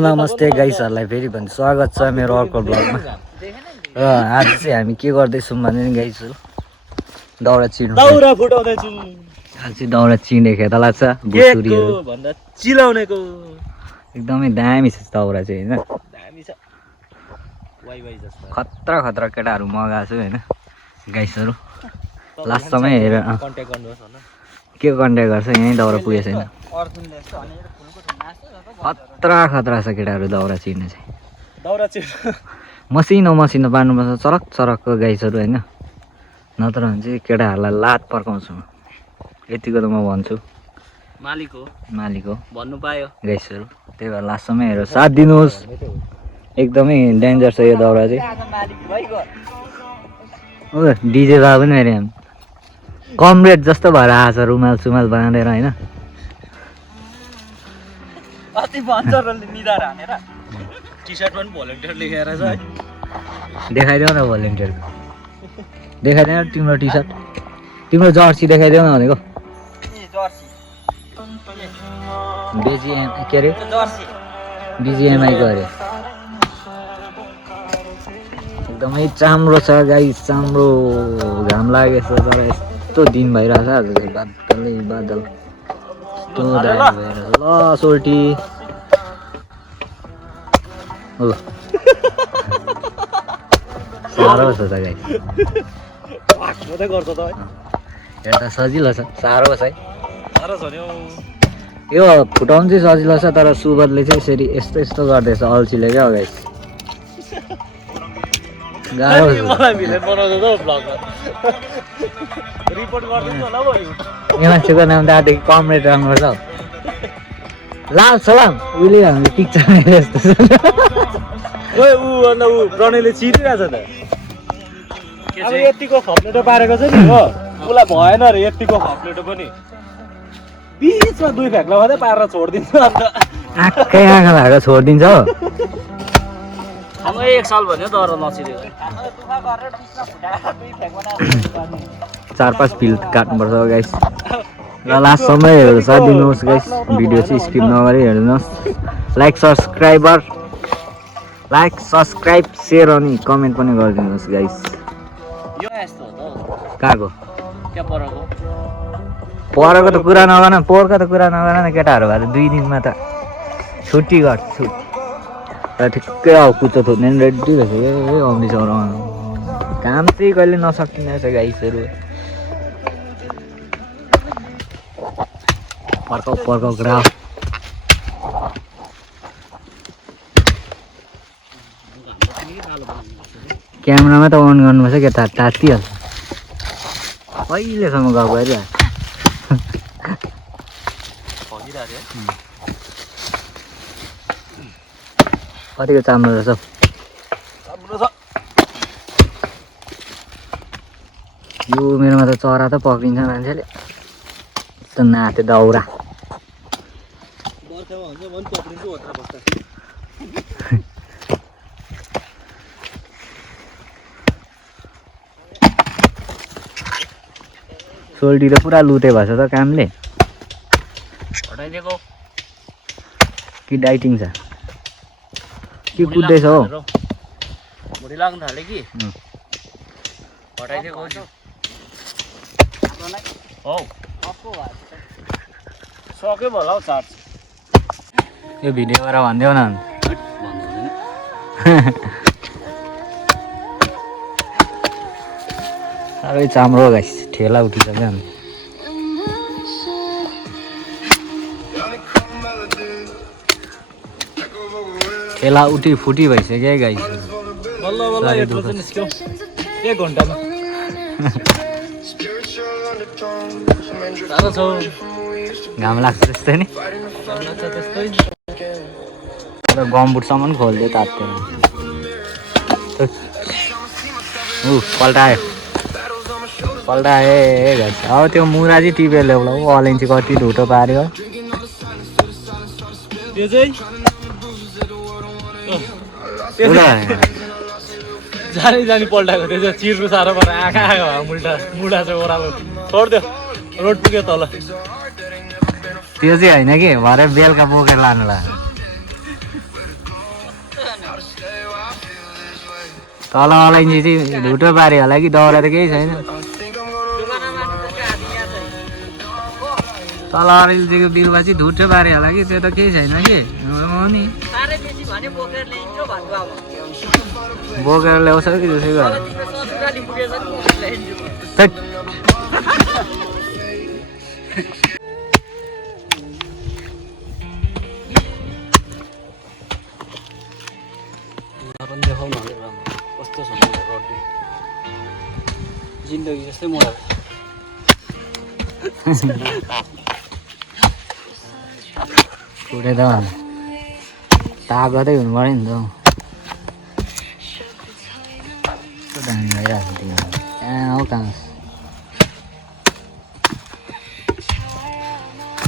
नमस्ते गाइसहरूलाई फेरि पनि स्वागत छ मेरो अर्को ब्लगमा। र आज चाहिँ हामी के गर्दैछौँ भने नि गाइस दाउरा फुटाउँदैछु। आज चाहिँ दाउरा चिन्डे खेता लाग्छ घुसुरीहरू भन्दा चिलाउनेको एकदमै दामी छ दाउरा चाहिँ हैन। दामी छ वाइ वाइ जस्तो खतरा खतरा केटाहरू मगाएको छु हैन गाइसहरू। लास्टमै हेरेर कन्ट्याक्ट गर्नुहोस् हैन के कन्ट्याक्ट गर्छ यहीँ दाउरा पुगेको छैन। खतरा खतरा छ केटाहरू दाउरा चिर्ने चाहिँ। दाउरा मसिनो मसिनो पार्नुपर्छ चरक चरकको गाइसहरू हैन, नत्र भने चाहिँ केटाहरूलाई लात पर्काउँछु म। यतिको त म भन्छु, मालिक हो भन्नु पायो गाइसहरू। त्यही भएर लास्टमै हेरेर साथ दिनुहोस्। एकदमै डेन्जर छ यो दाउरा चाहिँ। हो डिजे भए पनि हेरे हामी कमरेड जस्तो भएर आएको छ रुमाल सुमाल बाँधेर हैन। अस्ति भन्छरले निधार हानेर टी-शर्ट पनि भोलिन्टियर लेखेर छ है। देखाइदेऊ न भोलिन्टियर, देखाइदेऊ न तिम्रो टी-शर्ट, तिम्रो जर्सी देखाइदेऊ न भनेको। बिजिएम के अरे बिजिएमआईको अरे। एकदमै चाम्रो छ गाइस, चाम्रो। घाम लागेछ तर यस्तो दिन भइरहेछ आज चाहिँ बादलै बादल। ल सोल्टी हो साह्रो छ त गाइस। हेर्दा सजिलो छ, साह्रो छ है। यो फुटाउनु चाहिँ सजिलो छ तर सुबोधले चाहिँ यसरी यस्तो यस्तो गर्दैछ अल्छीले क्या गाइस। गाह्रो छ। यो मान्छेको नाम त आजदेखि कमरेड राख्नुपर्छ हौ। लाल सलाम उहिले हामीले पिक्चर जस्तो छ। प्रणयले चिरिरहेछ त। अब यतिको खप्लेटो पारेको छ नि हो, उसलाई भएन अरे यतिको खप्लेटो पनि बिचमा दुई फ्याक्ला मात्रै पारेर छोडिदिन्छ अन्त आँखै आँखा भएको छोडिदिन्छ हो। अब 1 साल भन्यो तर नचिरेको 4-5 पिल काट्नुपर्छ गाइस। र लास्ट समयहरू साथ दिनुहोस् गाइस। भिडियो चाहिँ स्किप नगरी हेर्नुहोस्। लाइक सब्सक्राइब सेयर अनि कमेन्ट पनि गरिदिनुहोस् गाइस। यो यस्तो हो त कहाँको क्या परको परको त कुरा नगर्न, पोहोरको त कुरा नगर्न न। केटाहरू भएर 2 दिनमा त छुट्टी गर्छु र ठिक्कै अब कुचो थुत्ने रेडी रहेछ। ए आउँदैछ काम चाहिँ कहिले नसकिने रहेछ गाइसहरू। पर्काउ ग्राफ क्यामेरामा त अन गर्नुपर्छ के तातिहाल्छ। कहिलेसम्म गएको अरे कतिको चाम्रो रहेछ यो। मेरोमा त चरा त पक्रिन्छ मान्छेले। यस्तो नाथे दाउरा सोल्टी त पुरा लुते भएछ त कामले। हटाइदिएको कि डाइटिङ छ कि कुद्दैछ हो। भुँडी लाग्नु थाल्यो कि हटाइदिएको हौ। सक्यो होला हौ चार्ज। यो भिडियो गरेर भनिदेऊ न। साह्रै चाम्रो गाइस, ठेला उठिसक्यो अनि। ठेला उठी फुटी भइसक्यो है गाइस। बल्ल बल्ल यत्रो चाहिँ निस्क्यो 1 घन्टामा। साह्रो छ घाम लाग्छ त्यस्तै नि। त्यस्तै तर गमबुटसम्म खोल्दै तात्दैन। पल्टायो गाइस। अब त्यो मुरा चाहिँ टिपेर ल्याउला हो। अलैँची कति ढुटो पार्यो त्यो चाहिँ जानी पल्टाएको। त्यो चाहिँ चिर्नु साह्रो पर आँखा मुढा चाहिँ ओह्रालो छोडिदियो। रोड पुग्यो तल। त्यो चाहिँ होइन कि भरे बेलुका बोकेर लानुलाई। तलवाला इन्जी चाहिँ ढुटो पाऱ्यो होला कि दाउरा त केही छैन तलवाला इन्जीको बिरुवा चाहिँ ढुटो पाऱ्यो होला कि त्यो त केही छैन कि नि बोकेर ल्याउँछ कि त्यसै गरेर कस्तो छ जिन्दगी जस्तै मोडल पुरै त तागतै हुनु पऱ्यो नि त कस्तो दामी भइरहेको छ त्यो कहाँ हो कहाँ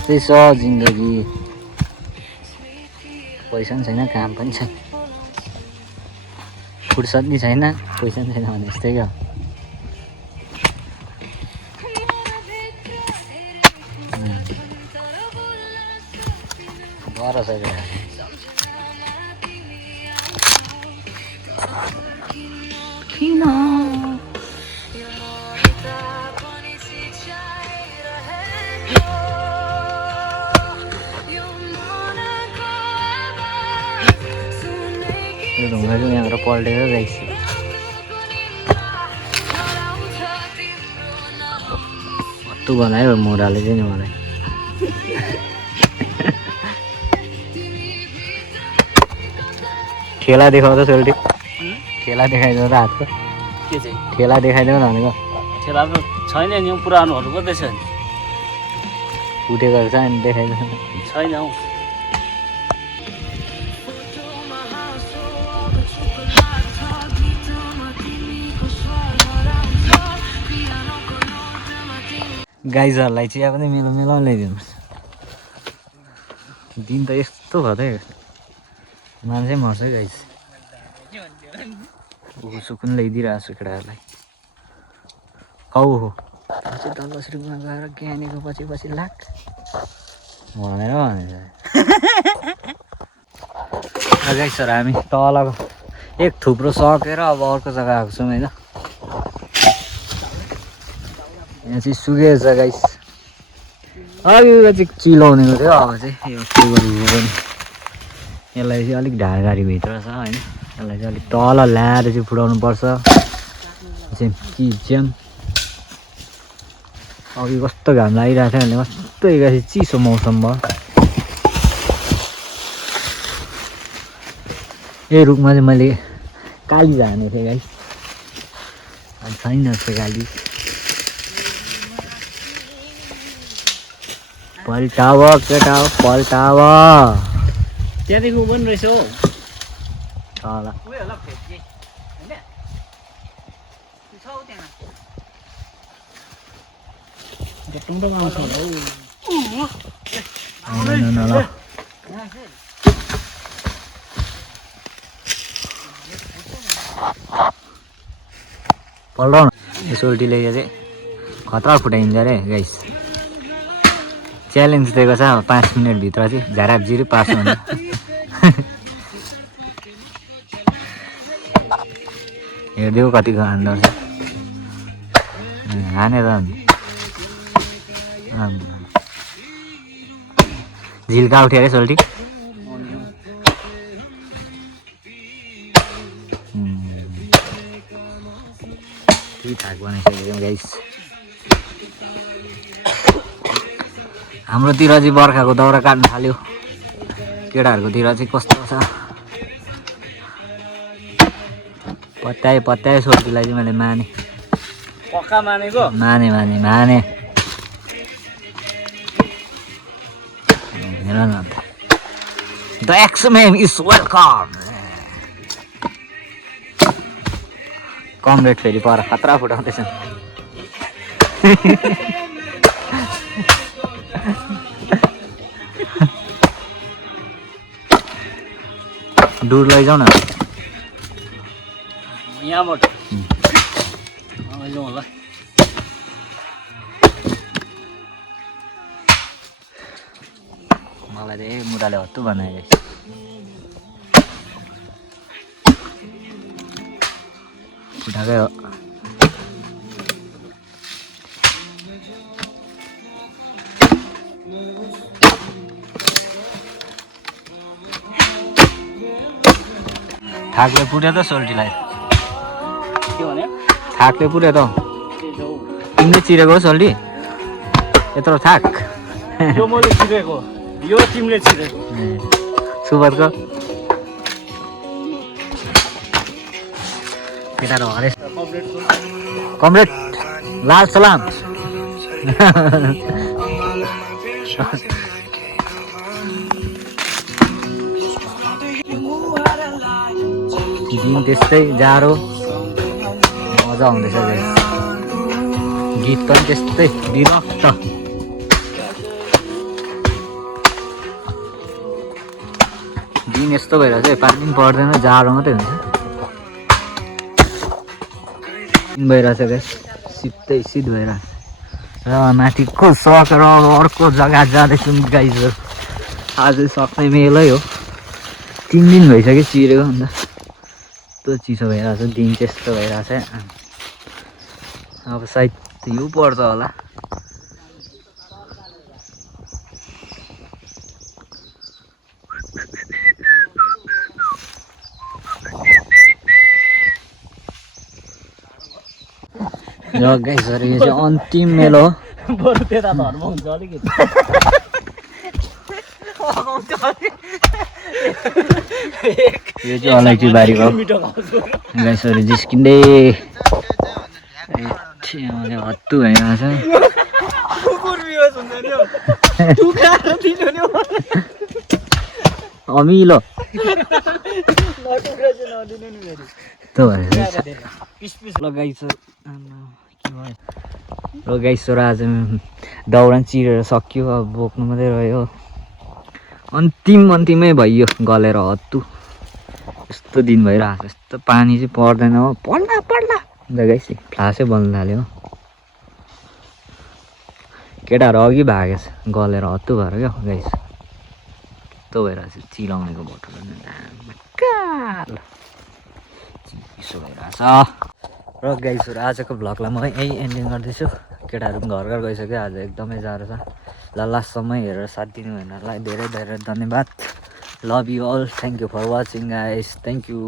त्यही छ जिन्दगी पैसा पनि छैन काम पनि छैन फुर्सद नि छैन पैसा पनि छैन भने जस्तै क्या किन यो ढुङ्गा चाहिँ यहाँबाट पल्टेर गइस हत्तु बनायो मोराले चाहिँ नि मलाई ठेला देखाउँछ सोल्टी ठेला देखाइदेऊ त हातको के चाहिँ ठेला देखाइदेऊ न भनेको ठेला त छैन नि पुरानोहरू मात्रै छ नि उठेको छ नि देखाइदेऊ छैन हौ गाइजहरूलाई चिया पनि मिलाउनु ल्याइदिनुपर्छ दिन त यस्तो भयो त मान्छे मर्छ गाइज सुकुन ल्याइदिइरहेको छु केटाहरूलाई कौ हो पछि 10 रुपियाँमा गएर ज्ञानीको पछि पछि लाग भनेर भनेछ गाइज सर हामी तलको एक थुप्रो सकेर अब अर्को जग्गा आएको छौँ होइन यहाँ चाहिँ सुकेछ गाइस अघि चाहिँ चिलाउनेको थियो अब चाहिँ यो के गर्नु पनि यसलाई चाहिँ अलिक ढाडगाडीभित्र छ होइन यसलाई चाहिँ अलिक तल ल्याएर चाहिँ फुटाउनु पर्छ किचन अघि कस्तो घाम लागिरहेको थियो भने कस्तो एकैछिन चिसो मौसम भयो यही रुखमा चाहिँ मैले काली हानेको थिएँ गाइस अनि छैन जस्तो काली पल्टाव केटा हो पल्टाव त्यहाँदेखि उ पनि रहेछ हो तल आउँदैन ल पल्टाउ न यसो उल्टीले यो चाहिँ खतरा फुटाइन्छ अरे गाइस च्यालेन्ज दिएको छ 5 मिनटभित्र चाहिँ झारापझिरी पास हुनु हेरिदेऊ कतिको हान्दो रहेछ हाने त झिल्का उठ्यो अरे सोल्टी थाक बनाइसकेको गाइस हाम्रोतिर चाहिँ बर्खाको दाउरा काट्नु थाल्यो केटाहरूकोतिर चाहिँ कस्तो छ पत्याए सोल्टीलाई चाहिँ मैले माने पक्का मानेको माने हेर न the axeman is welcome comrade फेरि पर खतरा फुटाउँदैछन् दूर लैजाऊ न यहाँबाट लैजाउँ होला मलाई चाहिँ मुराले हत्तु बनायो उठाएकै हो थाक्ले पुऱ्यो त सोल्टीलाई के भने थाक्ले पुऱ्यो त तिमीले चिरेको हो सोल्टी यत्रो थाक यो मैले चिरेको यो तिमीले चिरेको सुबतको केटाहरू हरेस कमरेड लाल सलाम दिन त्यस्तै जाडो मजा आउँदैछ गीत पनि त्यस्तै विरक्त दिन यस्तो भइरहेको छ पानी पनि पर्दैन जाडो मात्रै हुन्छ दिन भइरहेछ गाइस शीतै शीत भइरहेछ र माथिको सकेर अर्को जग्गा जाँदैछौँ गाइजहरू आज सक्ने मेलै हो 3 दिन भइसक्यो चिरेको अन्त यस्तो चिसो भइरहेछ दिन त्यस्तो भइरहेछ अब सायद हिउँ पर्छ होला र गाइसहरू यो चाहिँ अन्तिम मेलो हो बरु त्यता धर्म हुन्छ अलिकति यो चाहिँ अलैँची बारीको गाइसहरू जिस्किँदै हत्तु भइरहेछ अमिलो र गाइसहरू आज दाउरा चिरेर सक्यो अब बोक्नु मात्रै रह्यो अन्तिमै भइयो गलेर हत्तु यस्तो दिन भइरहेको छ यस्तो पानी चाहिँ पर्दैन हो पर्ला गाइस फ्लासै बल्न थाल्यो केटाहरू अघि भागेछ गलेर हत्तु भएर क्या गाइस यस्तो भइरहेछ चिलाउनेको बोटल चिसो भइरहेछ र गाइसहरू आजको भ्लगलाई म यही एन्डिङ गर्दैछु केटाहरू पनि घर गइसक्यो आज एकदमै जाडो छ ल लास्टसम्म हेरेर साथ दिनु भएनलाई धेरै धेरै धन्यवाद love you all thank you for watching guys thank you